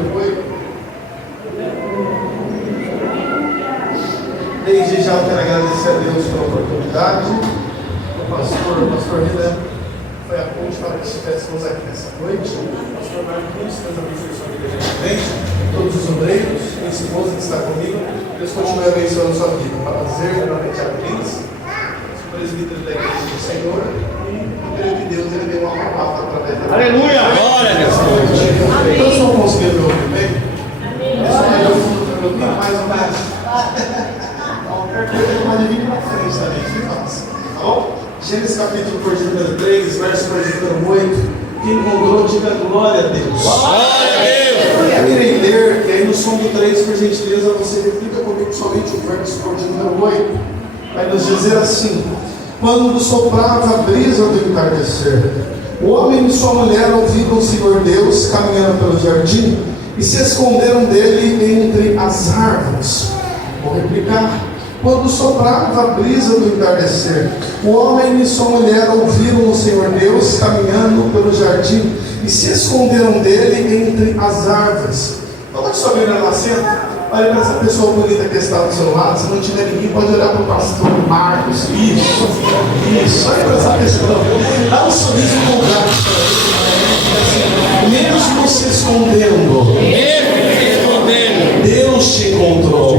número 8. Desde já eu quero agradecer a Deus pela oportunidade. O pastor Renan foi a ponte para que estivéssemos aqui nessa noite. O pastor Marcos, Deus abençoe sua vida gentilmente. Todos os obreiros, minha esposa que está comigo, Deus continue abençoando sua vida. Prazer, meu nome é Tiago Lins, sou presbítero da Igreja do Senhor e creio que Deus ele deu uma palavra através da Aleluia! Glória a Deus! Todos vão conseguir me ouvir bem? Amém? Mais ou menos. Pode vir para frente também, que fácil. Tá bom? Gênesis capítulo por número 3, verso por número 8. Quem encontrou, diga glória a Deus. Glória a Deus! Eu irei ler, e aí no som do 3, por gentileza, você replica comigo somente o verso por número 8. Vai nos dizer assim: quando soprava a brisa do entardecer, o homem e sua mulher ouviram o Senhor Deus caminhando pelo jardim e se esconderam dele entre as árvores. Vou replicar. Quando soprava a brisa do entardecer, o homem e sua mulher ouviram o Senhor Deus caminhando pelo jardim e se esconderam dele entre as árvores. Coloque sua Bíblia na cena. Olha para essa pessoa bonita que está do seu lado. Se não tiver ninguém, pode olhar para o pastor Marcos. Isso. Olha para essa pessoa. Dá um sorriso completo para ele. Mesmo se escondendo, Deus te encontrou.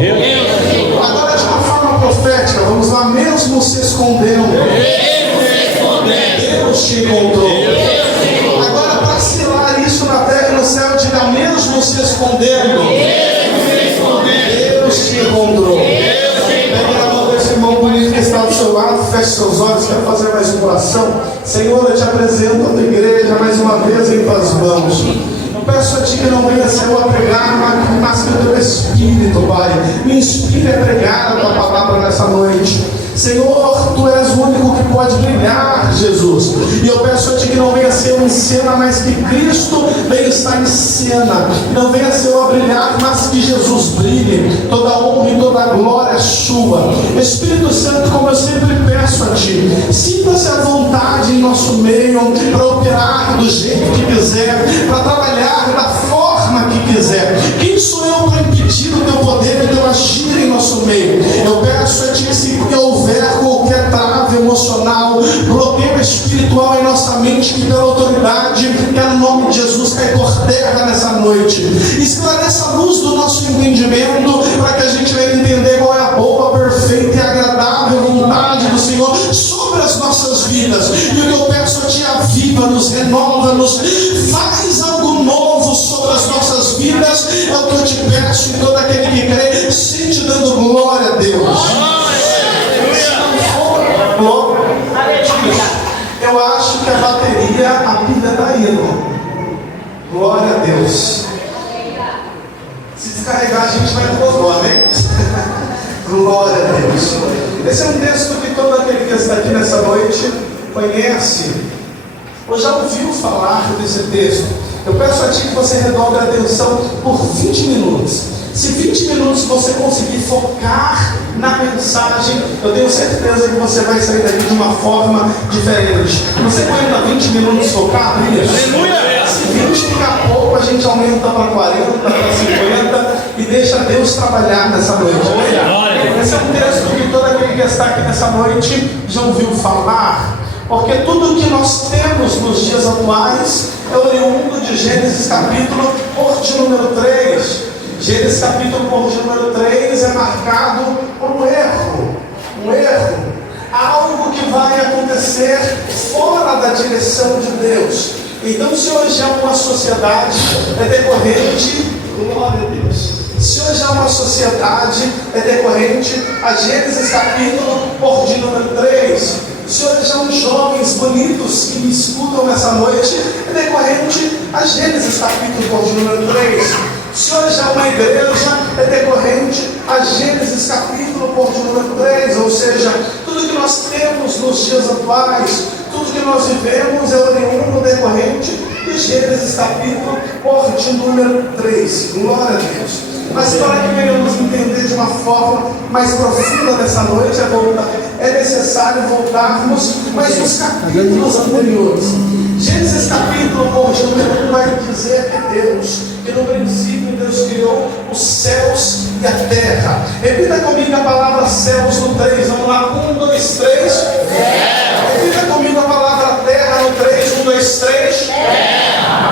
Agora de uma forma profética, vamos lá. Mesmo se escondendo, Deus te encontrou. Agora para selar isso na terra e no céu, diga: mesmo se escondendo, Deus te encontrou. Pegue na mão desse irmão bonito que está do seu lado, feche seus olhos, quero fazer mais uma oração. Senhor, eu te apresento a tua igreja mais uma vez em tuas mãos. Eu peço a ti que não venha ser eu a pregar, mas que o teu Espírito, Pai, me inspire a pregar a tua palavra nessa noite. Senhor, tu és o único que pode brilhar, Jesus. E eu peço a ti que não venha ser eu em cena, mas que Cristo venha estar em cena. Não venha ser eu a brilhar, mas que Jesus brilhe. Toda a honra e toda a glória é sua. Espírito Santo, como eu sempre peço a ti, sinta-se à vontade em nosso meio para operar do jeito que quiser, para trabalhar da forma que quiser. Quem sou eu para impedir o teu poder e o teu agir em nosso meio? Eu peço a ti que se houver qualquer trava emocional, bloqueio espiritual em nossa mente, que pela autoridade, que é no nome de Jesus, cai por terra nessa noite. Esclareça a luz do nosso entendimento, para que a gente venha entender qual é a boa, perfeita e agradável vontade do Senhor sobre as nossas vidas. E o que eu peço a ti: aviva-nos, renova-nos, faz algo novo sobre as nossas vidas. É o que eu te peço, e todo aquele que crê, sente dando glória a Deus. Eu acho que a bateria, a pilha está indo. Glória a Deus. Se descarregar, a gente vai pro amém? Glória a Deus. Esse é um texto que todo aquele que está aqui nessa noite conhece, ou já ouviu falar desse texto. Eu peço a ti que você redobre a atenção por 20 minutos. Se 20 minutos você conseguir focar na mensagem, eu tenho certeza que você vai sair daqui de uma forma diferente. Você aguenta 20 minutos focado? Aleluia! Se 20 ficar pouco, a gente aumenta para 40, para 50 e deixa Deus trabalhar nessa noite. Esse é um texto que todo aquele que está aqui nessa noite já ouviu falar, porque tudo que nós temos nos dias atuais é oriundo de Gênesis capítulo por de número 3. Gênesis capítulo por número 3 é marcado por um erro, algo que vai acontecer fora da direção de Deus. Então, se hoje há uma sociedade decorrente, glória a Deus, se hoje há uma sociedade decorrente a Gênesis capítulo por de número 3, se hoje há uns jovens bonitos que me escutam nessa noite, decorrente a Gênesis capítulo por de número 3, se hoje há uma igreja, decorrente a Gênesis capítulo por de número 3, ou seja, tudo que nós temos nos dias atuais, tudo que nós vivemos é oriundo decorrente de Gênesis capítulo por de número 3, glória a Deus. Mas para que venhamos entender de uma forma mais profunda nessa noite, é necessário voltarmos mais uns capítulos anteriores. Gênesis capítulo 1 vai dizer que no princípio Deus criou os céus e a terra. Repita comigo a palavra céus no 3. Vamos lá, 1, 2, 3. Repita comigo a palavra terra no 3. 1, 2, 3.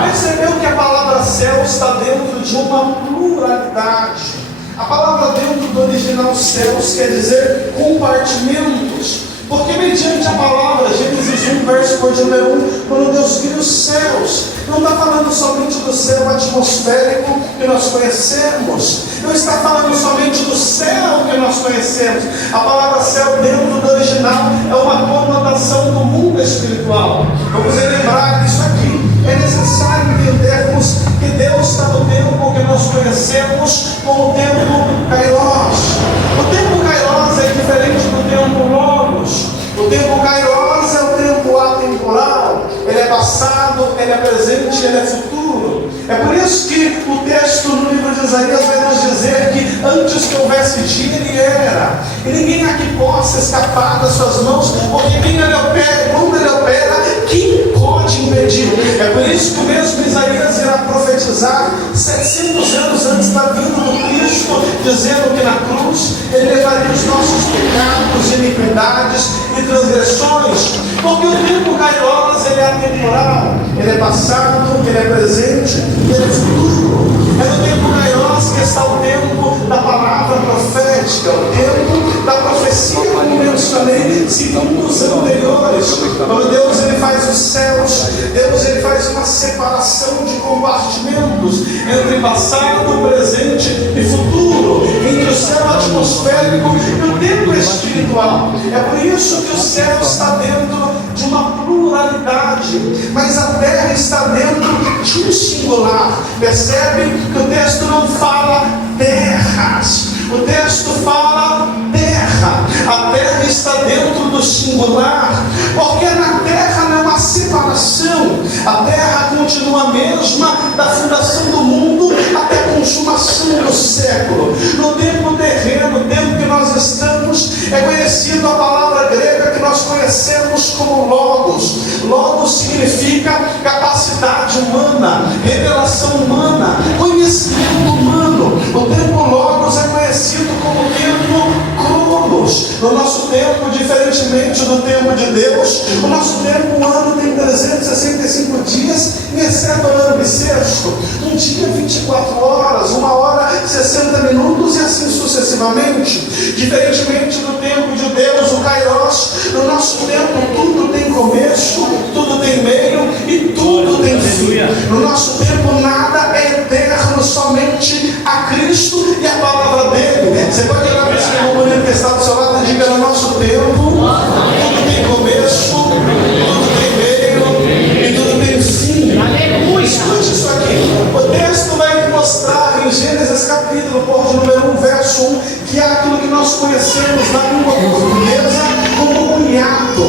Percebeu que a palavra céu está dentro de uma pluralidade. A palavra dentro do original céus quer dizer compartimentos. Porque mediante a palavra, Gênesis 1, verso de número 1, quando Deus cria os céus, não está falando somente do céu atmosférico que nós conhecemos, não está falando somente do céu que nós conhecemos. A palavra céu dentro do original é uma conotação do mundo espiritual. Vamos relembrar isso aqui. É necessário entendermos que Deus está no tempo que nós conhecemos como o tempo Kairos. O tempo Kairos é diferente do tempo Logos. O tempo Kairos é o tempo atemporal. Ele é passado, ele é presente, ele é futuro. É por isso que o texto no livro de Isaías vai nos dizer que antes que houvesse dia, ele era. E ninguém aqui possa escapar das suas mãos, porque quem ele opera, quando ele opera, quem pode impedir? É por isso que o mesmo Isaías irá profetizar 700 anos antes da vinda do Cristo, dizendo que na cruz ele levaria os nossos pecados, iniquidades e transgressões. Porque o tempo Kairos, ele é atemporal, ele é passado, ele é presente e ele é futuro. É no tempo Kairos que está o tempo da palavra profética, o tempo da profecia, como mencionei, segundo os anteriores. Quando Deus ele faz os céus, Deus ele faz uma separação de compartimentos entre passado, presente e futuro, entre o céu atmosférico e o tempo espiritual. É por isso que o céu está dentro de uma pluralidade, mas a terra está dentro de um singular. Percebe que o texto não fala terras, o texto fala terra. A terra está dentro do singular, porque na terra não há separação. A terra continua a mesma da fundação do mundo até a consumação do século. No tempo terreno, o tempo que nós estamos, é conhecido a palavra grega que nós conhecemos como logos. Logos significa capacidade humana, revelação humana, conhecimento humano. O tempo logos é conhecido como o tempo cronos. No nosso tempo, diferentemente do tempo de Deus, o nosso tempo, um ano tem 365 dias, exceto o ano bissexto. Um dia 24 horas, uma hora 60 minutos e assim sucessivamente. Diferentemente do tempo de Deus, o Kairos, no nosso tempo tudo tem começo, tudo tem meio e tudo tem fim. No nosso tempo nada é eterno, somente a Cristo e a palavra dele. Você pode olhar para esse irmão bonito que está do seu lado e diga: no nosso tempo tudo tem começo, tudo tem meio e tudo tem fim. Escute isso aqui. O texto vai mostrar em Gênesis capítulo de número 1, verso 1, que há aquilo que nós conhecemos na língua portuguesa como um hiato.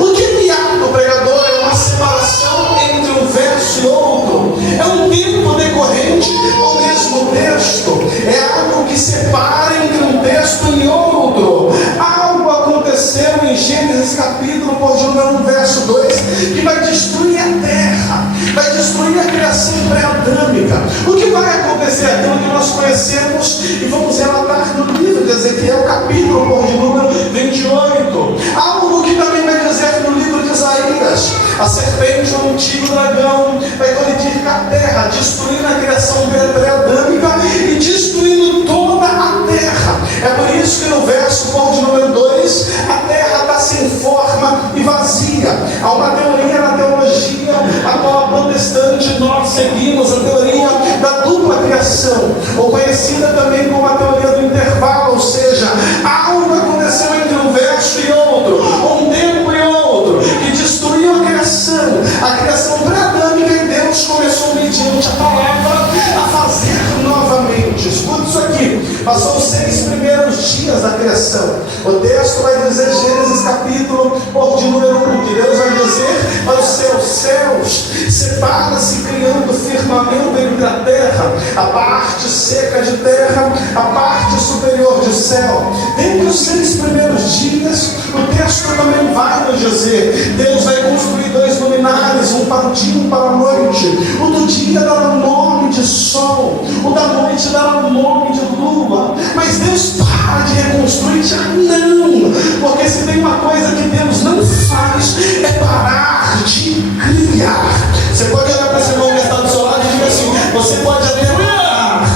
O que é hiato, pregador? É uma separação entre um verso e outro. É um tempo decorrente ao mesmo texto. É algo que separa entre um texto e outro. Algo aconteceu em Gênesis capítulo de número 1, verso 2, que vai destruir a terra, vai destruir a criação pré-adâmica. O que vai acontecer? Aquilo que nós conhecemos e vamos relatar no livro de Ezequiel, capítulo de número 28. Algo que também vai dizer no livro de Isaías: a serpente, o antigo dragão, vai colidir com a terra, destruindo a criação pré-adâmica e destruindo toda a terra. É por isso que no verso de número 2, a terra está sem forma e vazia. Há uma teoria na teologia a qual a protestante nós seguimos, a teoria da dupla criação, ou conhecida também como a teoria do intervalo, ou seja, algo aconteceu entre um verso e outro, um tempo e outro, que destruiu a criação pré-adâmica, e Deus começou, mediante a palavra, a fazer novamente. Escuta isso aqui. Passou os 6 primeiros dias da criação. O texto vai dizer, Gênesis capítulo de número 1, que Deus vai dizer para os seus céus: separa-se, criando firmamento entre a terra terra, a parte seca de terra, a parte superior de céu. Dentre os 6 primeiros dias, o texto também vai nos dizer: Deus vai construir 2 luminares, um para o dia e um para a noite. O do dia dará o nome de sol, o da noite dará o nome de lua. Mas Deus para de reconstruir? Já não, porque se tem uma coisa que Deus não faz, é parar de criar. Você pode olhar para esse irmão que está do seu lado e dizer assim: você pode até parar,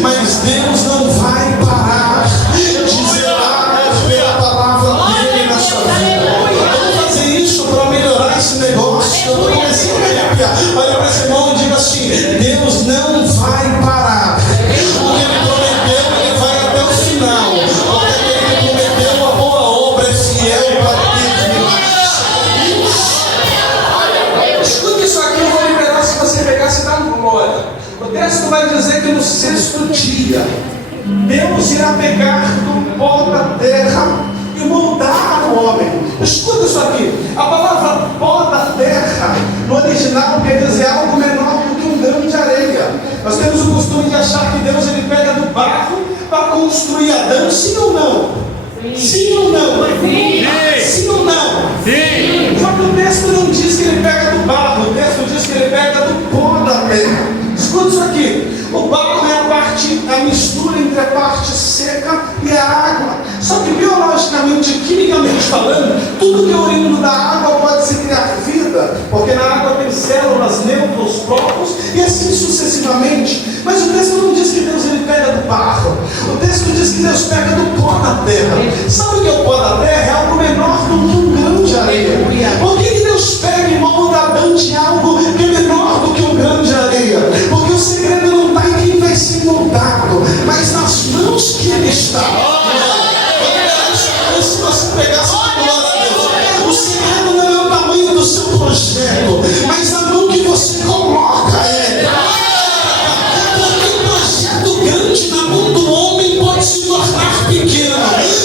mas Deus não vai parar de zelar pela palavra dele na sua vida. Vamos fazer isso para melhorar esse negócio. Eu estou começando a arrepiar. Olha para esse irmão e diga assim: Deus não vai parar. O que ele prometeu, ele vai até o final. Porque aquele que prometeu a boa obra é fiel para terminar. Escuta isso aqui, eu vou liberar se você pegar, se dá glória. O texto vai dizer que no 6º dia, Deus irá pegar do pó da terra e moldar o homem. Escuta isso aqui. A palavra pó da terra, no original, quer dizer algo menor do que um grão de areia. Nós temos o costume de achar que Deus ele pega do barro para construir Adão. Sim ou não? Sim ou não? Sim. Sim ou não? Sim. Só que o texto não diz que ele pega do barro, o texto diz que ele pega do pó da terra. Escuta isso aqui. O barro é a mistura entre a parte seca e a água. Só que biologicamente, quimicamente falando, tudo que é oriundo da água pode se criar vida, porque na água tem células, nêutrons, prótons e assim sucessivamente. Mas o texto não diz que Deus ele pega do barro. O texto diz que Deus pega do pó da terra. Sabe o que é o pó da terra? É algo menor do que um grão de areia. Por que Deus pega e molda Adão de algo que é menor do que um grão de areia? Porque o segredo não está em quem vai ser moldado, mas nas mãos que ele está. Se você pegar essa glória a Deus, o segredo não é o tamanho do seu projeto, mas a mão que você coloca ele. Porque o projeto grande na mão do homem pode se tornar pequeno,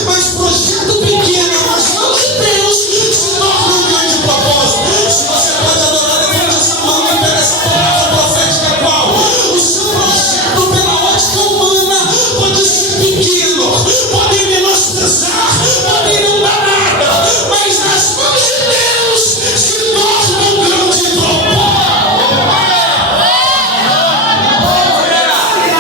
mas projeto pequeno nas mãos de Deus se torna um grande propósito. Se você pode adorar, levante essa mão e pega essa palavra profética qual? O seu projeto pela ótica humana pode ser pequeno, pode menosprezar, pode não dar nada, mas nas mãos de Deus se torna um grande propósito.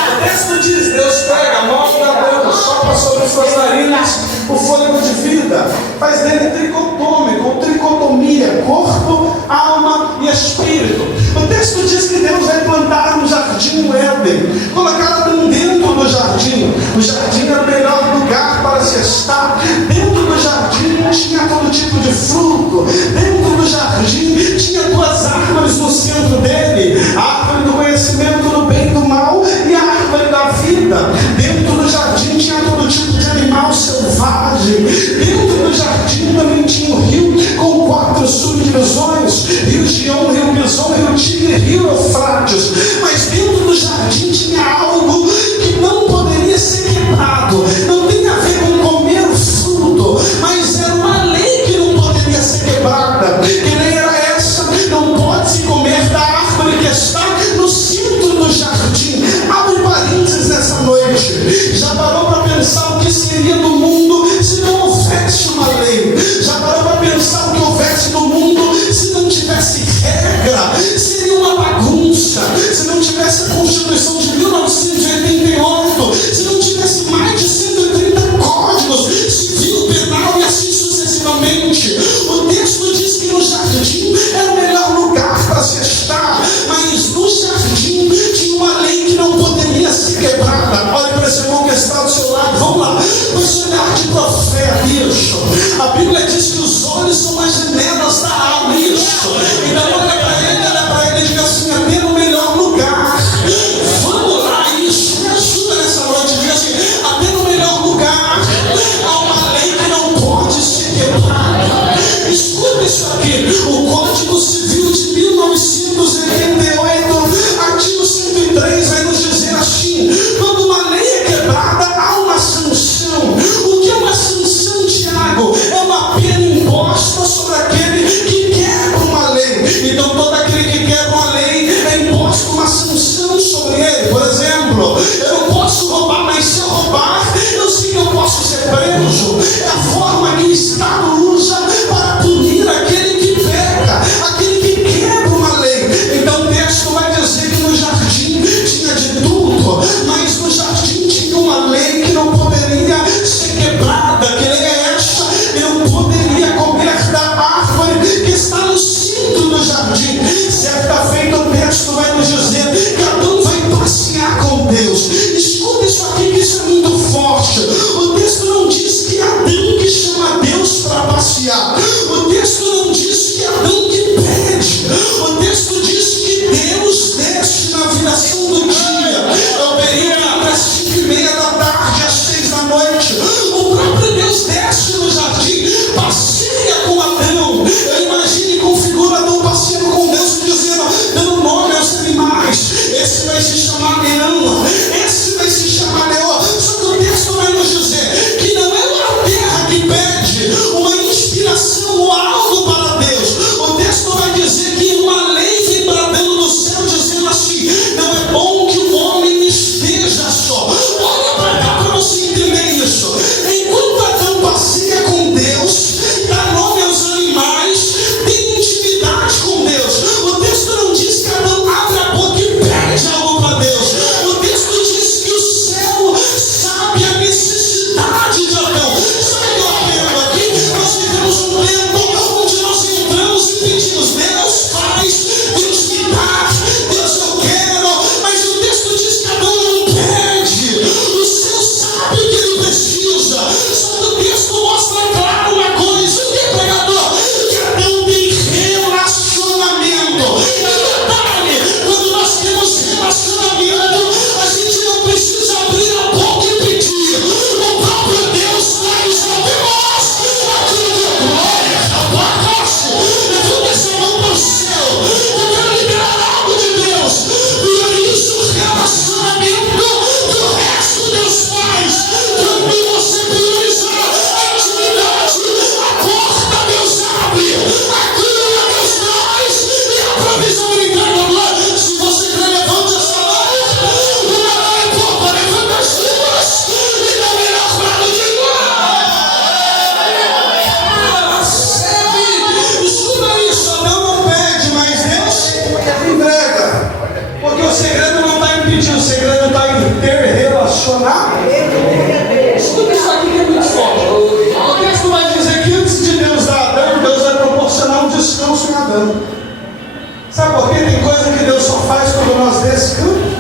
O texto diz: Deus pega, molda Deus, sopra sobre suas narinas o fôlego de vida, faz dele tricotômico, ou tricotomia, corpo, alma e espírito. O texto diz que Deus vai plantar no jardim o Éden, colocar Adão dentro do jardim. O jardim era o melhor lugar para se estar. Dentro do jardim tinha todo tipo de fruto. Dentro do jardim tinha 2 árvores no centro dele: a árvore do conhecimento do bem e do mal e a árvore da vida. Dentro do jardim tinha todo tipo de animal selvagem. Dentro do jardim também tinha um rio com 4 subdivisões: Rio Gion, Rio Bison, Rio Tigre, Rio Eufrates. Mas dentro do jardim tinha algo que não poderia ser quebrado. Não tem a ver com comer o fruto, mas era uma lei que não poderia ser quebrada. Que lei era essa? Não pode se comer da árvore que está no centro do jardim. Abre parênteses nessa noite. Já parou para pensar o que seria do mundo se não houvesse uma lei? Já parou para pensar o que houvesse no mundo se não tivesse regra? Seria uma bagunça. Se não tivesse a Constituição de 1988, se não tivesse mais de 130 códigos civil, penal e assim sucessivamente. O texto diz que no jardim era o melhor lugar para se estar, mas no jardim tinha uma lei que não poderia ser quebrada. Olha para esse irmão que está do seu lado, vamos lá, com esse olhar de profeta, isso. A Bíblia diz que os olhos são as janelas da alma, isso. Então olha para ele e diga assim: até no melhor lugar. Vamos lá, isso, me ajuda nessa noite, diga assim: até no melhor lugar há uma lei que não pode ser quebrada. Escuta isso aqui: o Código Civil de 1988, artigo 103, vai nos dizer assim: quando uma lei é quebrada, há uma sanção. O que é uma sanção, Tiago? É uma pena apaixonar. Escuta isso aqui que é muito forte. O texto vai dizer que antes de Deus dar a Adão, Deus vai proporcionar um descanso em Adão. Sabe por quê? Tem coisa que Deus só faz quando nós descansamos.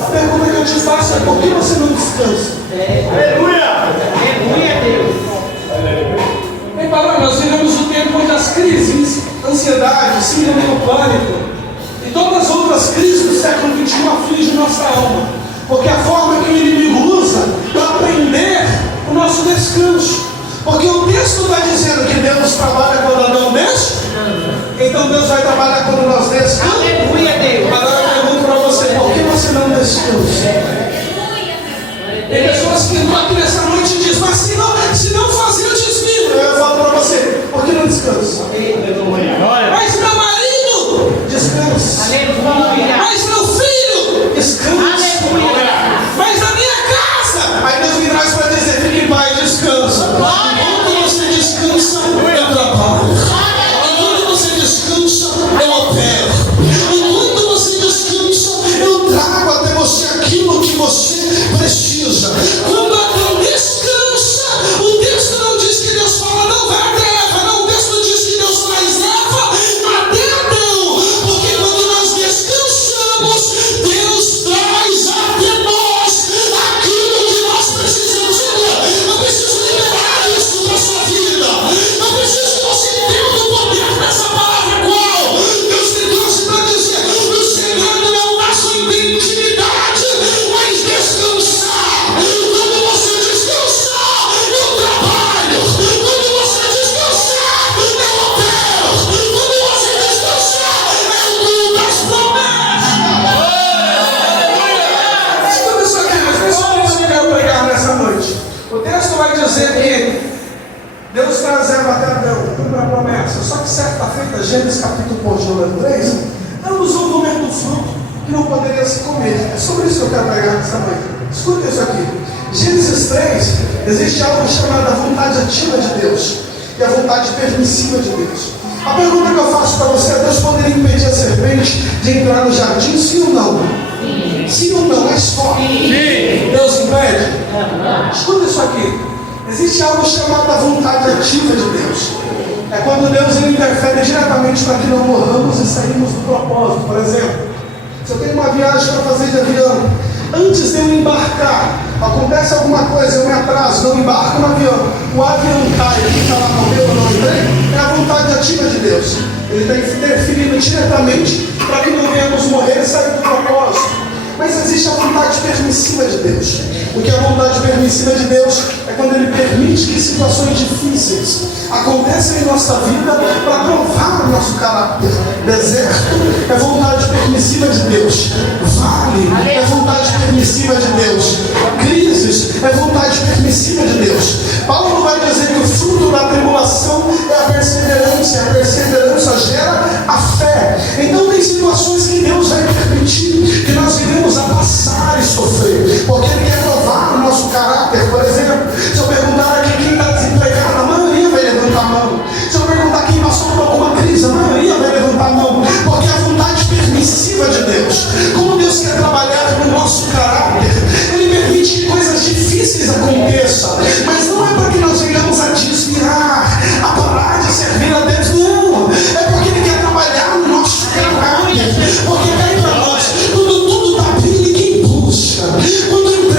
A pergunta que eu te faço é: por que você não descansa? Aleluia! Aleluia, Deus. Repara, nós vivemos o tempo onde as crises, ansiedade, síndrome do pânico e todas as outras crises do século XXI afligem nossa alma, porque a forma que o inimigo usa para prender o nosso descanso. Porque o texto está dizendo que Deus trabalha quando Adão deixa, então Deus vai trabalhar quando nós descansamos. Aleluia, Deus. Agora eu pergunto para você: por que você não descansa? Tem pessoas que entram aqui nessa noite e dizem: mas se não fazer, eu desvio. Eu falo para você: por que não descansa? Mas meu marido, descansa. Aleluia. Mas meu filho, descansa. Aleluia. Mas a minha casa, aí Deus me traz para dizer: fique em paz, descansa. Enquanto você descansa, eu trabalho. Enquanto você descansa, eu opero. Enquanto você descansa, eu trago até você aquilo que você precisa. Quando Adão descansa, o texto não diz que Deus fala: não vai até Eva, não. O texto diz que Deus traz Eva até Adão. Porque quando nós descansamos, Deus traz até nós aquilo que nós precisamos. Eu preciso liberar isso para a sua vida. Eu preciso que você entenda o poder dessa palavra. Qual? Deus me trouxe para dizer: o segredo é o nosso intimidade, mas descansar. Quando você descansar, eu trabalho. Quando você descansar, eu opero. Quando você descansar, eu cumpro as promessas. Escuta isso aqui, mas pessoal, isso que eu quero pregar nessa noite. O texto vai dizer que Deus traz Eva até Adão, cumpre a promessa. Só que certa feita, Gênesis capítulo 3, ambos vão comer do fruto que não poderia se comer. É sobre isso que eu quero pregar nessa noite. Escuta isso aqui. Gênesis 3, existe algo chamado a vontade ativa de Deus e a vontade permissiva de Deus. A pergunta que eu faço para você é: Deus poderia impedir a serpente de entrar no jardim, sim ou não? Sim ou não? É só. Deus impede? Escuta isso aqui. Existe algo chamado a vontade ativa de Deus. É quando Deus ele interfere diretamente para que não morramos e saímos do propósito. Por exemplo, se eu tenho uma viagem para fazer de avião, antes de eu embarcar, acontece alguma coisa, eu me atraso, não embarco no avião, o avião cai, fica lá no meu, não entrei, é a vontade ativa de Deus. Ele está interferindo diretamente para que não venhamos morrer e sair do propósito. Mas existe a vontade permissiva de Deus. O que é a vontade permissiva de Deus? É quando Ele permite que situações difíceis aconteçam em nossa vida para provar o nosso caráter. Deserto é vontade permissiva de Deus. Vale é vontade permissiva de Deus. Crises é vontade permissiva de Deus. Paulo vai dizer que o fruto da tribulação é a perseverança. A perseverança gera a fé. Então tem situações que Deus vai permitir que nós vivemos a passar e sofrer, porque Ele quer provar o nosso caráter. Por exemplo, se eu perguntar aqui quem está desempregado, a maioria vai levantar a mão. Se eu perguntar quem passou por alguma crise, a maioria vai levantar a mão, porque é a vontade permissiva de Deus. Como Deus quer trabalhar no nosso caráter, Ele permite que coisas difíceis aconteçam, mas não é para que nós venhamos a desviar, a parar de servir a Deus, não. É porque Ele quer trabalhar no nosso caráter, porque cai para nós, quando tudo está bem, ninguém busca. Quando o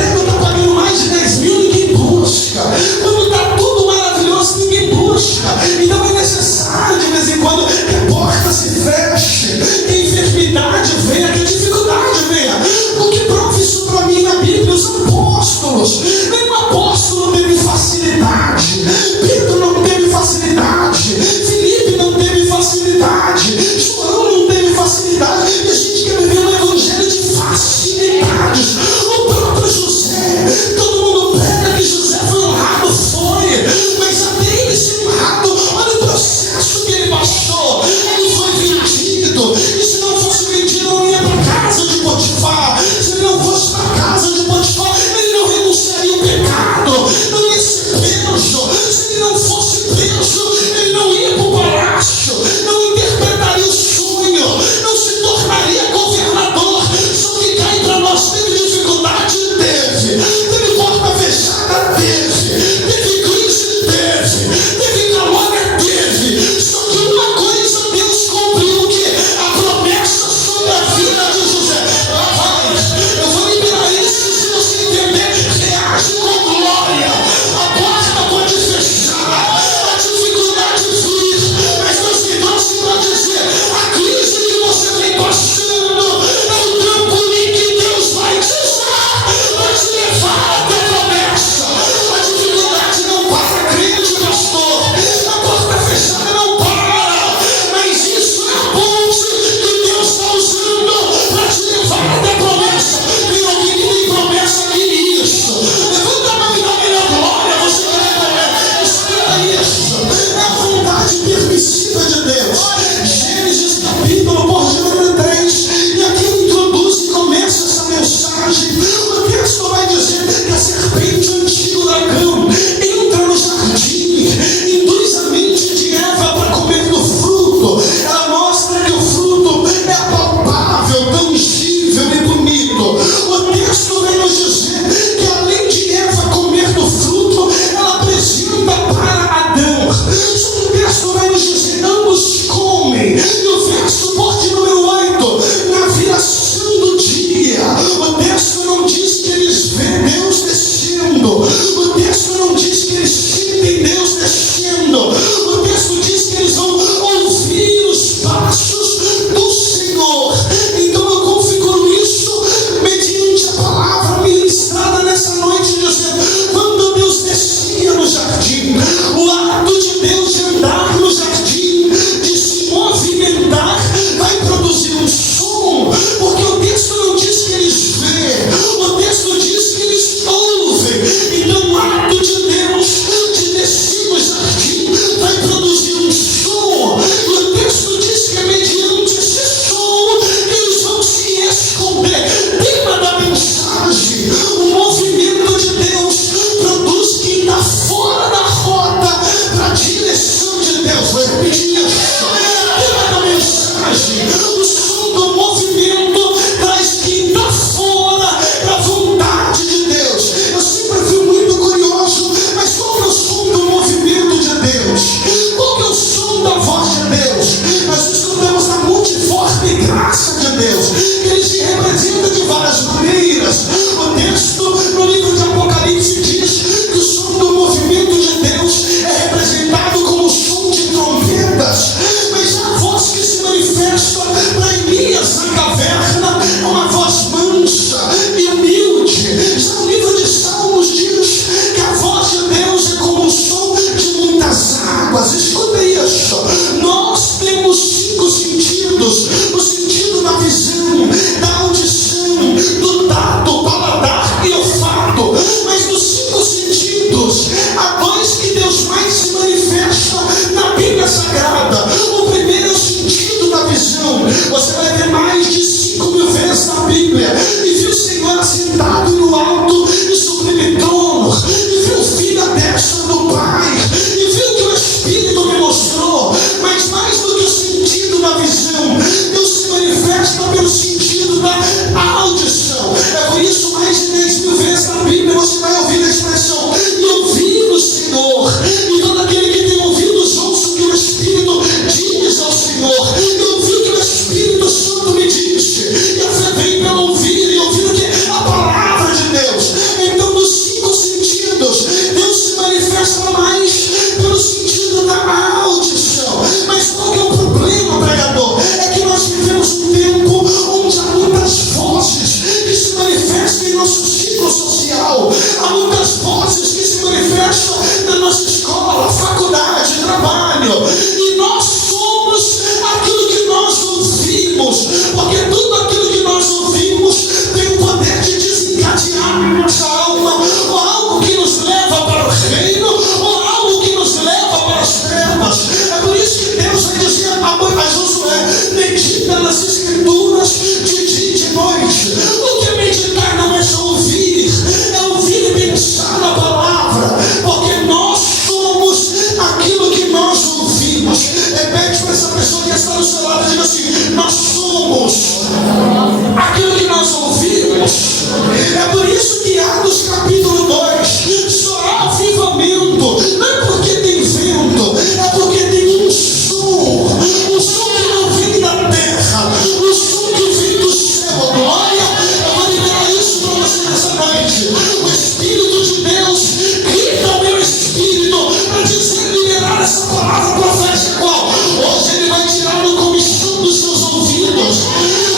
O Espírito de Deus grita ao meu espírito para dizer, liberar essa palavra profética. Hoje Ele vai tirar o comichão dos seus ouvidos.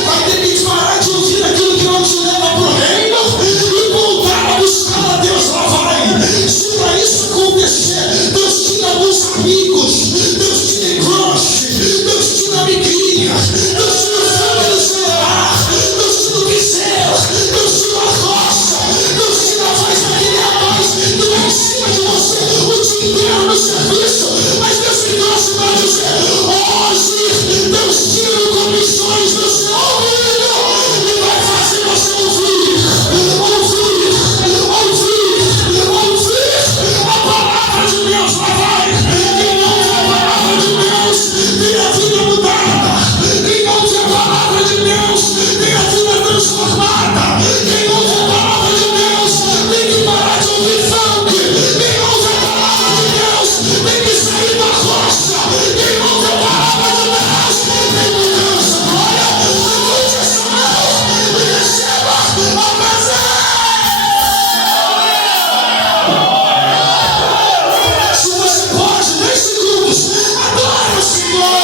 Vai ter que parar de ouvir aquilo que não te leva para o reino e voltar a buscar a Deus. Lá vai. Se para isso acontecer, Deus tira alguns amigos, Deus tira crush, Deus tira amiguinha, Deus tira o fogo do celular, Deus tira o pincel, Deus tira a roça, Deus tira a voz daquele rapaz que vai em cima de você o dia inteiro no serviço. Mas Deus me trouxe para dizer, hoje Deus tira comissões do seu ouvido e vai fazer você ouvir a palavra de Deus. Lá vai. Quem ouve a palavra de Deus tem a vida mudada. Quem ouve a palavra de Deus tem a vida transformada. Quem ouve a palavra de Deus tem que parar de ouvir funk. Quem ouve a palavra de Deus tem que sair da roça. Quem ouve a palavra de Deus tem mudança. Glória, levante essa mão e receba a presença. Se você pode, 10 segundos, adore o Senhor.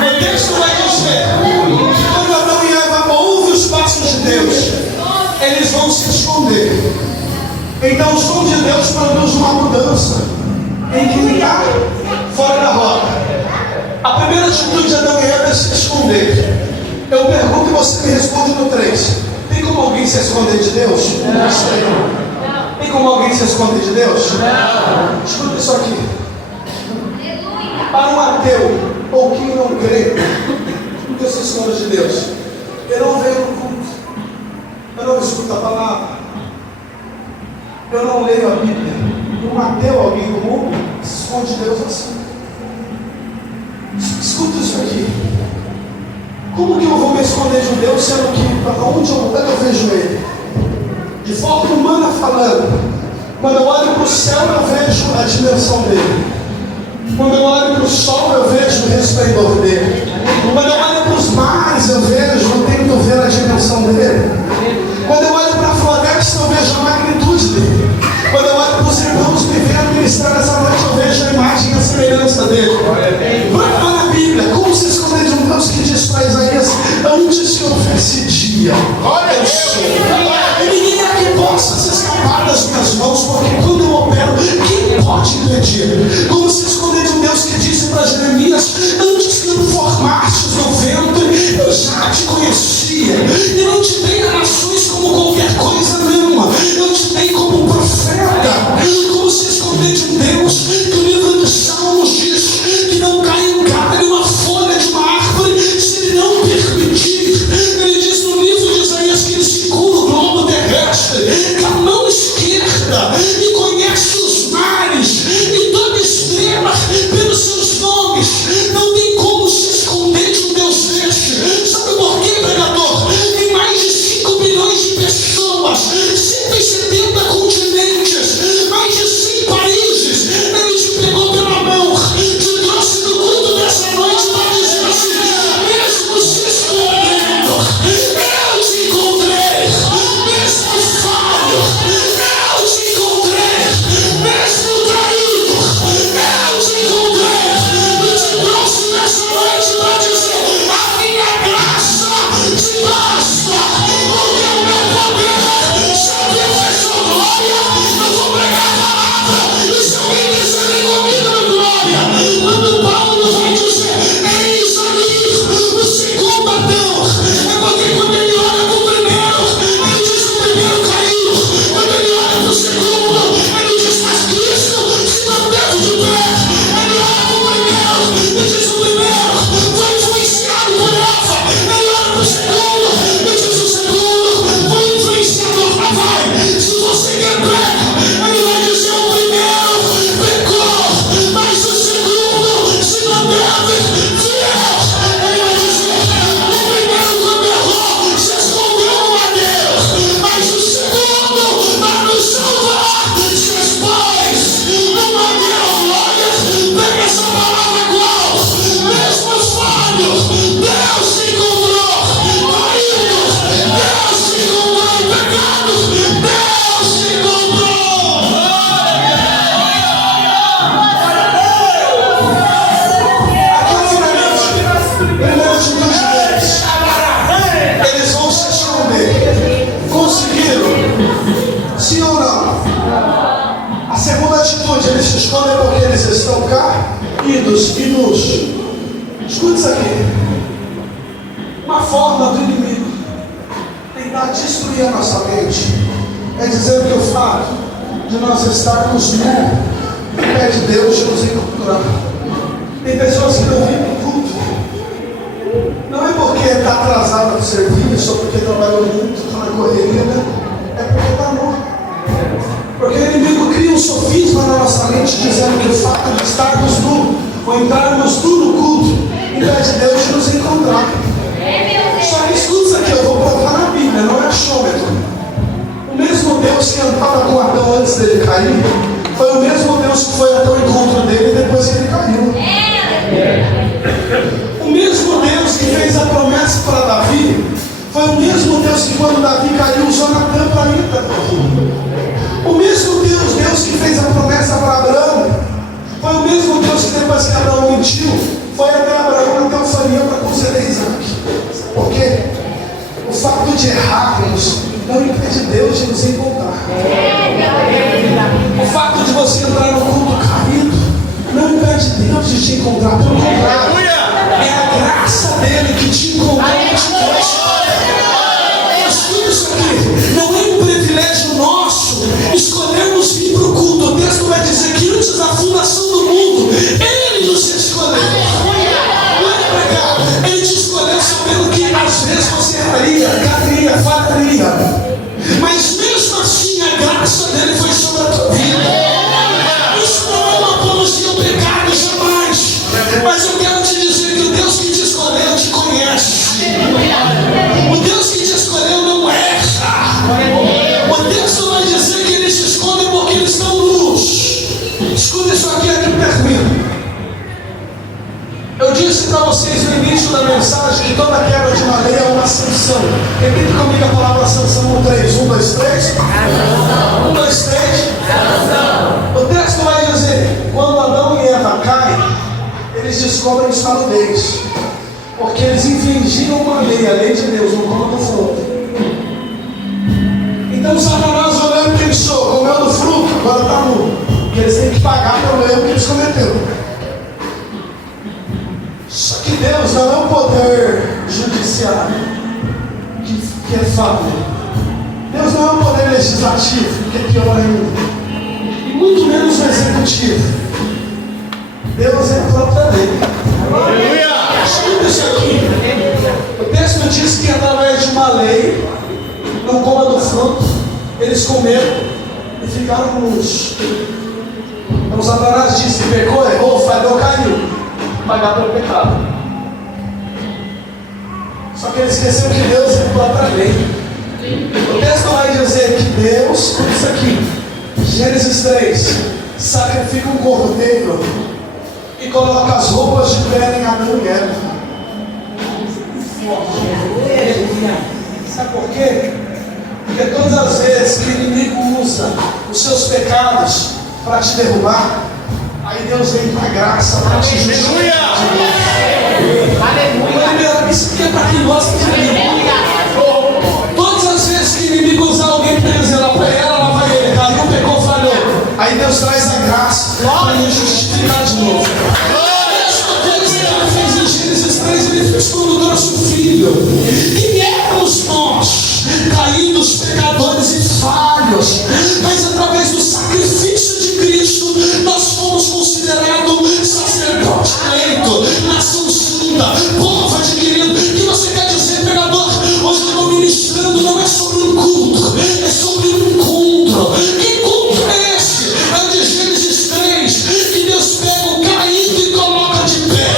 O texto vai dizer, quando Adão e Eva ouvem os passos de Deus, eles vão se esconder. Então o som de Deus produz uma mudança em quem está fora da rota. A primeira atitude de Adão e Eva é se esconder. Eu pergunto e você me responde no 3. Tem como alguém se esconder de Deus? Não. Tem como alguém se esconder de Deus? Não. Escuta isso aqui. Para um ateu ou quem não crê, que se esconde de Deus, eu não vejo no culto, eu não escuto a palavra, eu não leio a Bíblia. Um ateu, alguém do mundo, se esconde de Deus assim. Escuta isso aqui. Como que eu vou me esconder de Deus, sendo que para onde eu vejo Ele? De forma humana falando, quando eu olho para o céu eu vejo a dimensão dele. Quando eu olho para o sol eu vejo o resplendor dele. Quando eu olho para os mares eu tento ver a dimensão dele. Quando eu olho para a floresta eu vejo a magnitude dele. Quando eu olho para os irmãos me vendo ministrar essa noite eu vejo a imagem e a semelhança dele. Vai lá na Bíblia, como se esconder de um Deus que diz para Isaías, antes que houvesse dia, olha eu sou. E ninguém aqui possa se escapar das minhas mãos, porque quando eu opero, quem pode impedir? Como se esconder de um Deus que disse para Jeremias, antes que eu formaste no ventre, eu já te conhecia, e não te dei a nações como qualquer coisa nenhuma, eu te dei como profeta. Como se esconder de um Deus que o livro dos Salmos diz que não cai um galho, uma folha de uma árvore, se ele não permitir. Ele diz no livro de Isaías que ele segura o globo terrestre com a mão esquerda e conhece os mares e toda escondem porque eles estão caídos e nus. Escuta isso aqui. Uma forma do inimigo tentar destruir a nossa mente é dizer que o fato de nós estarmos nus impede Deus de nos encontrar. Tem pessoas que não vêm para o culto, não é porque está atrasado no serviço ou porque trabalhou muito, está na correria, né? É porque está nu. Porque o inimigo cria um sofisma na nossa mente dizendo que o fato de estarmos nu ou entrarmos nu no culto impede Deus de nos encontrar. Só que escuta isso aqui, eu vou provar na Bíblia, não é achômetro. O mesmo Deus que andava com Adão antes dele cair foi o mesmo Deus que foi até o encontro dele depois que ele caiu. O mesmo Deus que fez a promessa para Davi foi o mesmo Deus que quando Davi caiu usou Natan para ir para Davi. O mesmo Deus que fez a promessa para Abraão foi o mesmo Deus que depois que Abraão mentiu foi até Abraão na teofania para conceder Isaac. Por quê? O fato de errarmos não impede Deus de nos encontrar. O fato de você entrar no culto caído não impede Deus de te encontrar. Pelo contrário, é a graça dele que te encontrou e te trouxe. Escuta isso aqui, não é um privilégio nosso escolhermos vir para o culto. O texto vai dizer que antes da fundação do mundo, ele nos escolheu. Ele te escolheu sabendo que às vezes você erraria, cairia, falharia. Mas mesmo assim a graça dele foi sobre a tua vida. Isso não é uma apologia ao pecado, jamais. Mas eu quero te dizer que o Deus que te escolheu te conhece. O Deus que te escolheu não erra. O texto vai dizer que eles te escolhem porque eles estão nus. Escuta isso aqui que termina. Eu disse para vocês no início da mensagem que toda quebra de uma lei é uma sanção. Repita comigo a palavra sanção no 3. 1, 2, 3. 1, 2, 3. O texto vai dizer: quando Adão e Eva caem, eles descobrem o estado deles. Porque eles infringiram uma lei, a lei de Deus, no coma do fruto. Então Satanás olhando pensou: comeu do fruto, agora está nu. Porque eles têm que pagar pelo erro que eles cometeram. Só que Deus não é um poder judiciário que é fácil. Deus não é um poder legislativo, que é pior ainda. E muito menos o executivo. Deus é a própria lei. Escuta isso aqui. O texto diz que através de uma lei, não coma do fruto, eles comeram e ficaram nus. Então Satanás disse: pecou, errou, falhou, caiu. Pagar pelo pecado. Só que ele esqueceu que Deus é a própria lei. O texto vai dizer que Deus, tudo isso aqui, Gênesis 3, sacrifica um cordeiro e coloca as roupas de pele em Adão e Eva. Sabe por quê? Porque todas as vezes que o inimigo usa os seus pecados para te derrubar, aí Deus vem com a graça para te justificar. Aleluia! Isso aqui é para quem gosta de mim. Todas as vezes que o inimigo usar alguém para dizer lá para ela vai ele, caiu, pecou, falhou. Aí Deus traz a graça para me justificar de novo. A mesma coisa que ele fez em Gênesis 3, ele fez quando trouxe o filho. E éramos nós, caídos, pecadores e falhos. Mas através do sacrifício de Cristo, nós fomos considerados sacerdote eleito, nação santa, povo adquirido. O que você quer dizer, pregador? Hoje eu estou ministrando, não é sobre um culto, é sobre um encontro. Que encontro é esse? É o de Gênesis 3, que Deus pega o caído e coloca de pé,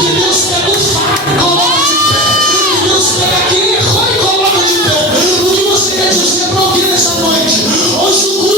que Deus pega o fraco e coloca de pé, que Deus pega quem errou e coloca de pé. O que você quer dizer para alguém nessa noite? Hoje o culto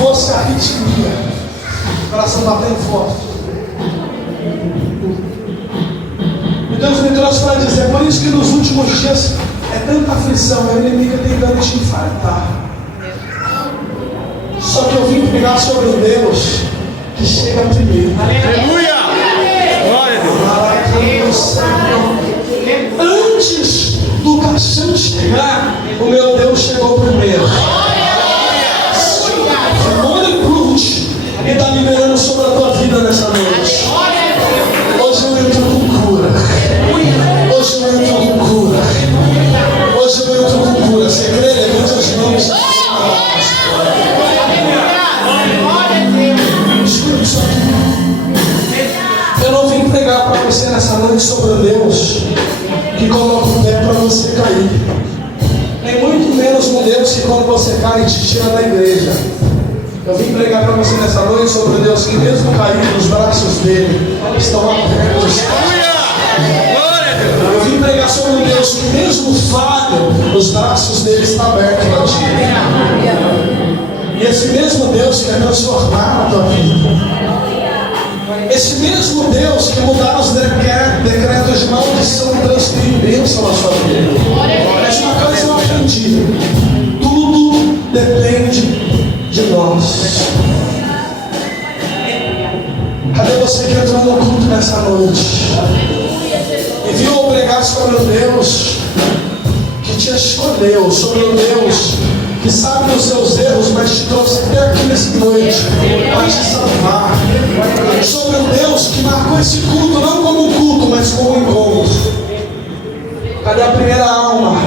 fosse arritmia. O coração batendo forte. E Deus me trouxe para dizer, por isso que nos últimos dias é tanta aflição, a inimiga tentando te infartar. Só que eu vim pregar sobre o Deus que chega primeiro. Aleluia! Glória a Deus! Antes do caixão chegar, o meu Deus chegou primeiro. E está liberando sobre a tua vida nessa noite. Hoje eu entro com cura. Hoje eu entro com cura. Hoje eu entro com cura. Você crê? Levante as mãos. Escuta isso aqui. Eu não vim pregar para você nessa noite sobre o Deus que coloca o pé para você cair. Nem muito menos um Deus que quando você cai te tira da igreja. Eu vim pregar para você nessa noite sobre o Deus que mesmo caído nos braços dele estão abertos. Glória a Deus! Eu vim pregar sobre um Deus que mesmo falho, os braços dele estão abertos para ti. E esse mesmo Deus quer transformar a tua vida. Esse mesmo Deus que mudar os decretos de maldição e transferir bênção na sua vida. Mas uma coisa eu aprendi: tudo depende de nós. Cadê você que entrou no culto nessa noite e viu eu pregar sobre o Deus que te escolheu, sobre o Deus que sabe dos seus erros, mas te trouxe até aqui nessa noite para te salvar, sobre o Deus que marcou esse culto não como um culto, mas como um encontro? Cadê a primeira alma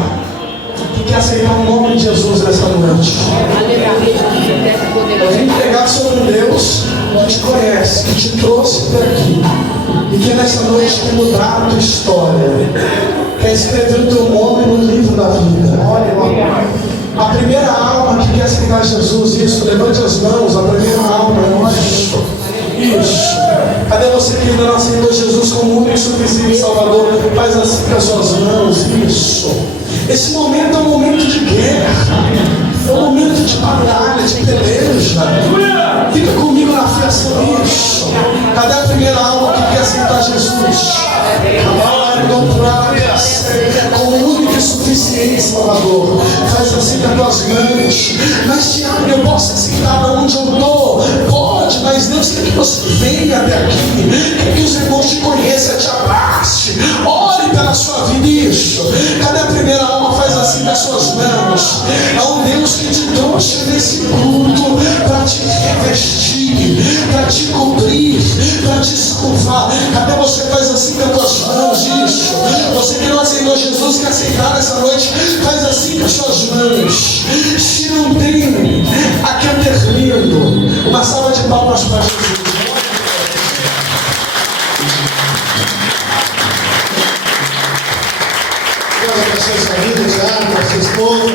que quer aceitar o nome de Jesus nessa noite? Eu vim pregar sobre um Deus que te conhece, que te trouxe até aqui e que nessa noite quer mudar a tua história, quer escrever o teu nome no livro da vida. A primeira alma que quer aceitar Jesus, isso, levante as mãos. A primeira alma, isso. Cadê você que ainda não aceitou Jesus como único e suficiente Salvador? Faz assim com as suas mãos, isso. Esse momento é um momento de guerra, é um momento de batalha, de peleja. Fica comigo na festa, isso. Cadê a primeira alma que quer aceitar Jesus? Como único e suficiente Salvador. Faz assim com as tuas mãos. Mas Tiago, eu posso aceitar onde eu estou? Pode, mas Deus quer que você venha até aqui, quer que os irmãos te conheçam, te abrace, ore pela sua vida. Isso. Cadê a primeira alma? Faz assim com as suas mãos. É um Deus que te trouxe nesse culto para te revestir, para te cobrir, para te salvar. Cadê você? Faz assim com as tuas mãos. Isso. Você que não aceitou Jesus, quer aceitar nessa noite, faz assim com as suas mãos. Se não tem, aqui eu termino. Uma salva de palmas para Jesus. Deus abençoe sua vida, Tiago, para sua esposa.